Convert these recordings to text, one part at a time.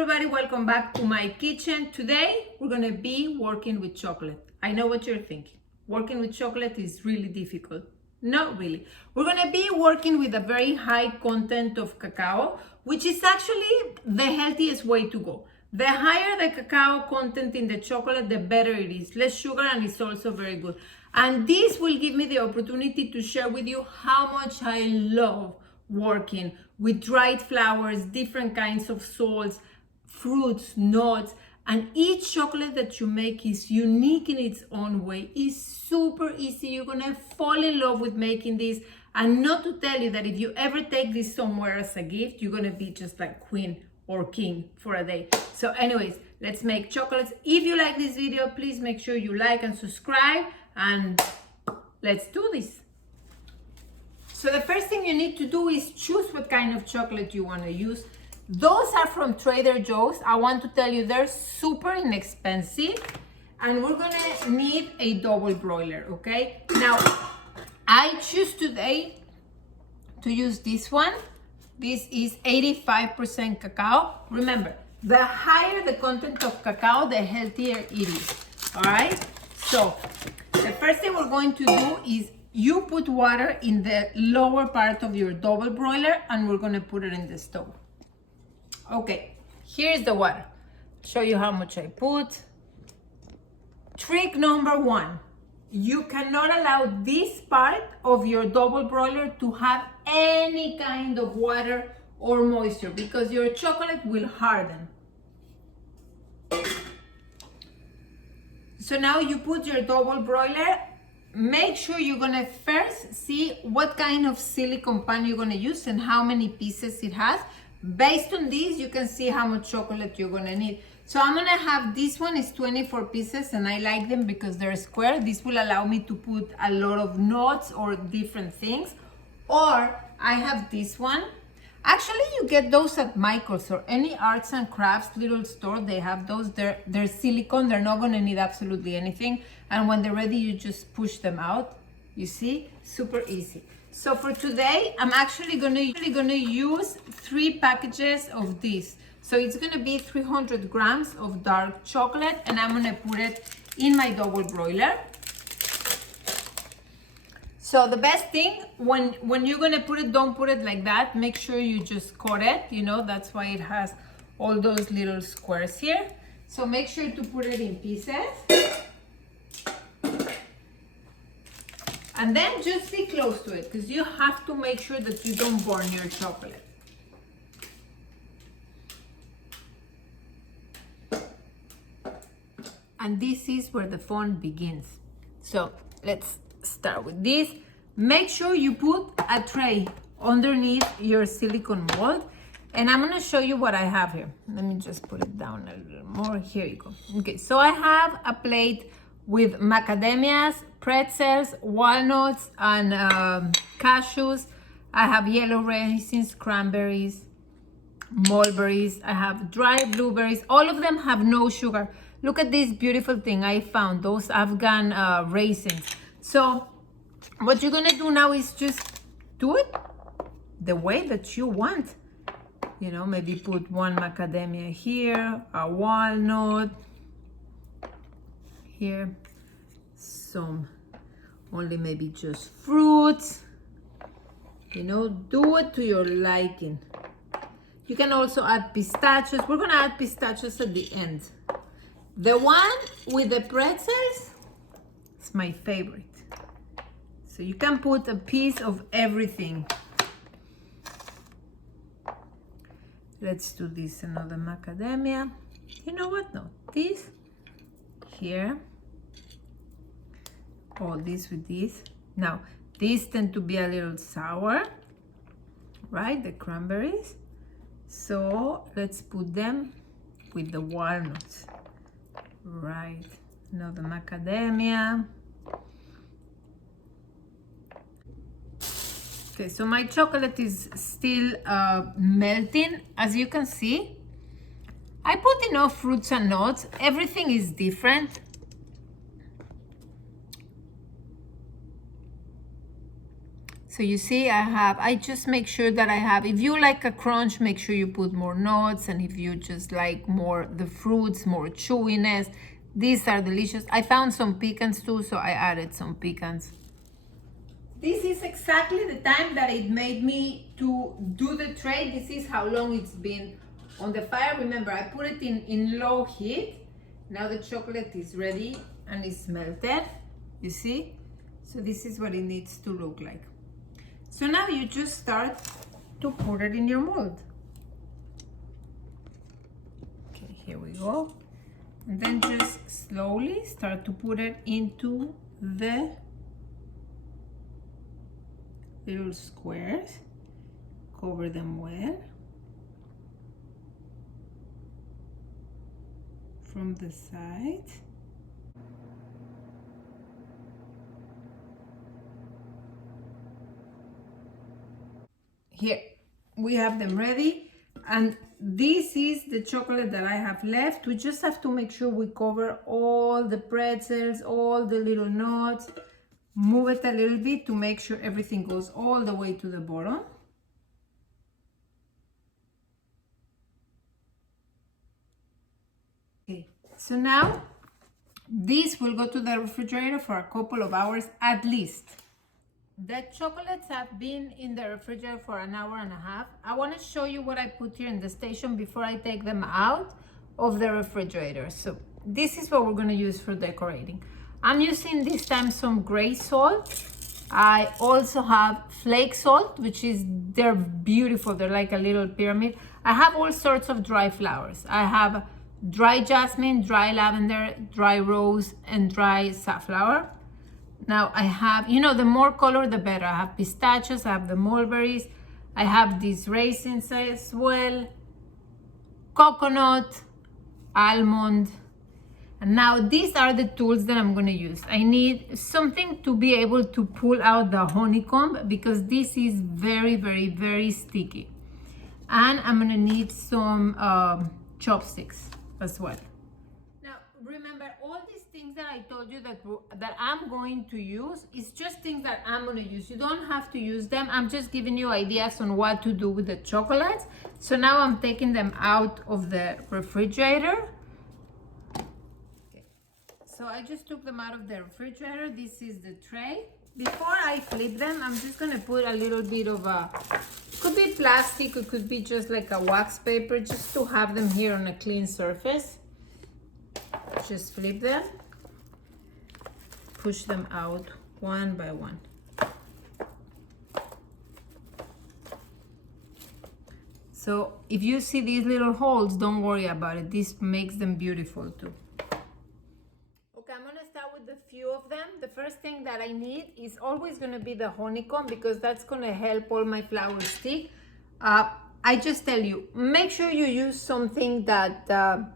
everybody, welcome back to my kitchen. Today we're gonna be working with chocolate. I know what you're thinking. Working with chocolate is really difficult. Not really. We're gonna be working with a very high content of cacao, which is actually the healthiest way to go. The higher the cacao content in the chocolate, the better it is. Less sugar, and it's also very good. And this will give me the opportunity to share with you how much I love working with dried flowers, different kinds of salts, fruits, nuts, and each chocolate that you make is unique in its own way. It's super easy. You're gonna fall in love with making this, and not to tell you that if you ever take this somewhere as a gift, you're gonna be just like queen or king for a day. So anyways, let's make chocolates. If you like this video, please make sure you like and subscribe, and let's do this. So the first thing you need to do is choose what kind of chocolate you want to use. Those are from Trader Joe's. I want to tell you they're super inexpensive, and we're gonna need a double broiler, okay? Now, I choose today to use this one. This is 85% cacao. Remember, the higher the content of cacao, the healthier it is, all right? So the first thing we're going to do is you put water in the lower part of your double broiler, and we're gonna put it in the stove. Okay, here's the water. Show you how much I put. Trick number one, you cannot allow this part of your double broiler to have any kind of water or moisture, because your chocolate will harden. So now you put your double broiler. Make sure you're gonna first see what kind of silicone pan you're gonna use and how many pieces it has. Based on this, you can see how much chocolate you're gonna need. So I'm gonna have this one is 24 pieces, and I like them because they're square. This will allow me to put a lot of nuts or different things. Or I have this one. Actually, you get those at Michael's or any arts and crafts little store. They have those. They're silicone. They're not gonna need absolutely anything. And when they're ready, you just push them out. You see, super easy. So for today, I'm actually gonna use 3 packages of this. So it's gonna be 300 grams of dark chocolate, and I'm gonna put it in my double broiler. So the best thing, when you're gonna put it, don't put it like that. Make sure you just cut it, you know, that's why it has all those little squares here. So make sure to put it in pieces. And then just be close to it, because you have to make sure that you don't burn your chocolate. And this is where the fun begins. So let's start with this. Make sure you put a tray underneath your silicone mold. And I'm gonna show you what I have here. Let me just put it down a little more. Here you go. Okay, so I have a plate with macadamias, pretzels, walnuts, and cashews. I have yellow raisins, cranberries, mulberries. I have dried blueberries. All of them have no sugar. Look at this beautiful thing I found, those Afghan raisins. So what you're gonna do now is just do it the way that you want. You know, maybe put one macadamia here, a walnut here, some only maybe just fruits. You know, do it to your liking. You can also add pistachios. We're gonna add pistachios at the end. The one with the pretzels is my favorite. So you can put a piece of everything. Let's do this, another macadamia. You know what? No, this here. All this with this. Now, these tend to be a little sour, right? The cranberries. So let's put them with the walnuts. Right, now the macadamia. Okay, so my chocolate is still melting. As you can see, I put enough fruits and nuts. Everything is different. So you see, I just make sure that I have, if you like a crunch, make sure you put more nuts. And if you just like more the fruits, more chewiness, these are delicious. I found some pecans too, so I added some pecans. This is exactly the time that it made me to do the tray. This is how long it's been on the fire. Remember, I put it in low heat. Now the chocolate is ready and it's melted, you see? So this is what it needs to look like. So now you just start to put it in your mold. Okay, here we go. And then just slowly start to put it into the little squares. Cover them well. From the side. Here we have them ready, and this is the chocolate that I have left. We just have to make sure we cover all the pretzels, all the little nuts, move it a little bit to make sure everything goes all the way to the bottom. Okay, so now this will go to the refrigerator for a couple of hours at least. The chocolates have been in the refrigerator for an hour and a half. I want to show you what I put here in the station before I take them out of the refrigerator. So this is what we're going to use for decorating. I'm using this time some gray salt. I also have flake salt, which is, they're beautiful. They're like a little pyramid. I have all sorts of dry flowers. I have dry jasmine, dry lavender, dry rose, and dry safflower. Now I have, you know, the more color the better. I have pistachios, I have the mulberries, I have these raisins as well, coconut, almond. And now these are the tools that I'm going to use. I need something to be able to pull out the honeycomb because this is very, very, very sticky. And I'm going to need some chopsticks as well. Now remember, all these things that I told you that I'm going to use is just things that I'm going to use. You don't have to use them. I'm just giving you ideas on what to do with the chocolates. So now I'm taking them out of the refrigerator. Okay. So I just took them out of the refrigerator. This is the tray. Before I flip them, I'm just going to put a little bit of could be plastic, it could be just like a wax paper, just to have them here on a clean surface. Just flip them, push them out one by one. So if you see these little holes, don't worry about it. This makes them beautiful too. Okay, I'm gonna start with a few of them. The first thing that I need is always gonna be the honeycomb because that's gonna help all my flowers stick. I just tell you, make sure you use something that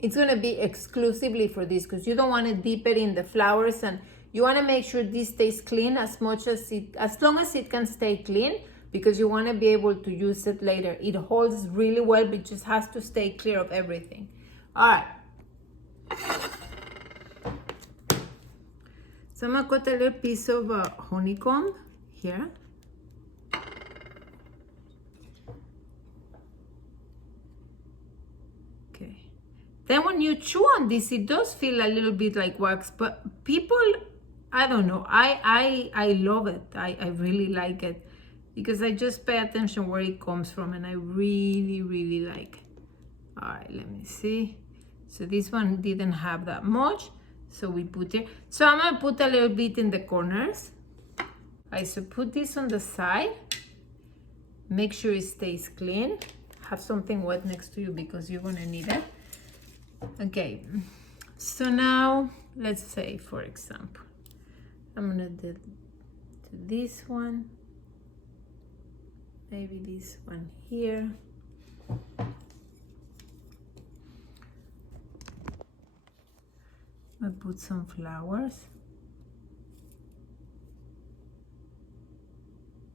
it's going to be exclusively for this because you don't want to dip it in the flowers, and you want to make sure this stays clean as long as it can stay clean, because you want to be able to use it later. It holds really well, but it just has to stay clear of everything. All right. So I'm going to cut a little piece of honeycomb here. Then when you chew on this, it does feel a little bit like wax, but people, I don't know, I love it. I really like it because I just pay attention where it comes from, and I really, really like it. All right, let me see. So this one didn't have that much, so we put it. So I'm gonna put a little bit in the corners. I so put this on the side. Make sure it stays clean. Have something wet next to you because you're gonna need it. Okay, so now let's say, for example, I'm gonna do this one, maybe this one here. I put some flowers.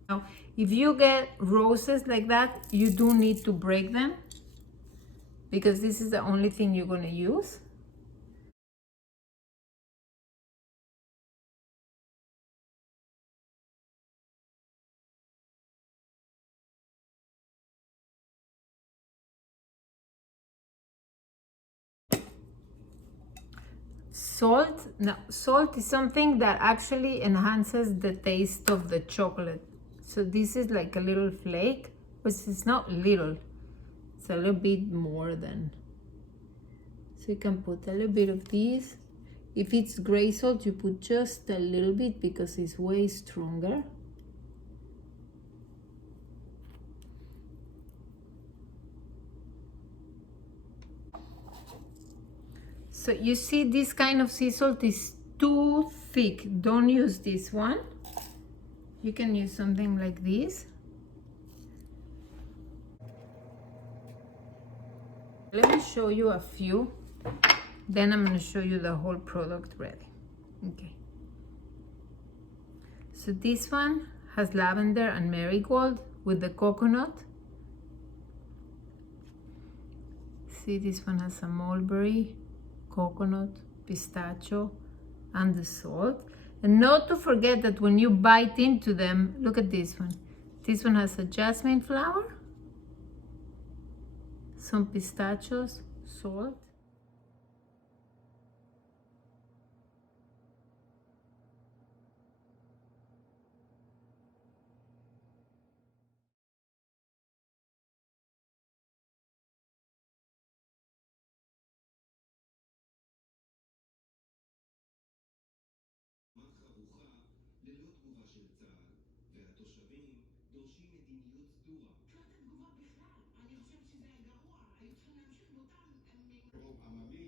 Now, if you get roses like that, you do need to break them, because this is the only thing you're going to use. Salt, no, salt is something that actually enhances the taste of the chocolate. So this is like a little flake, but it's not little. It's a little bit more than. So you can put a little bit of this. If it's gray salt, you put just a little bit because it's way stronger. So you see this kind of sea salt is too thick. Don't use this one. You can use something like this. Let me show you a few. Then I'm going to show you the whole product ready. Okay. So this one has lavender and marigold with the coconut. See, this one has some mulberry, coconut, pistachio, and the salt. And not to forget that when you bite into them, look at this one. This one has a jasmine flower, some pistachios, salt. ללא תגובה של צה"ל, והתושבים דורשים מדיניות סדורה. לא הייתה תגובה בכלל. אני חושבת שזה גרוע. היו צריכים להמשיך באותם... רוב עממי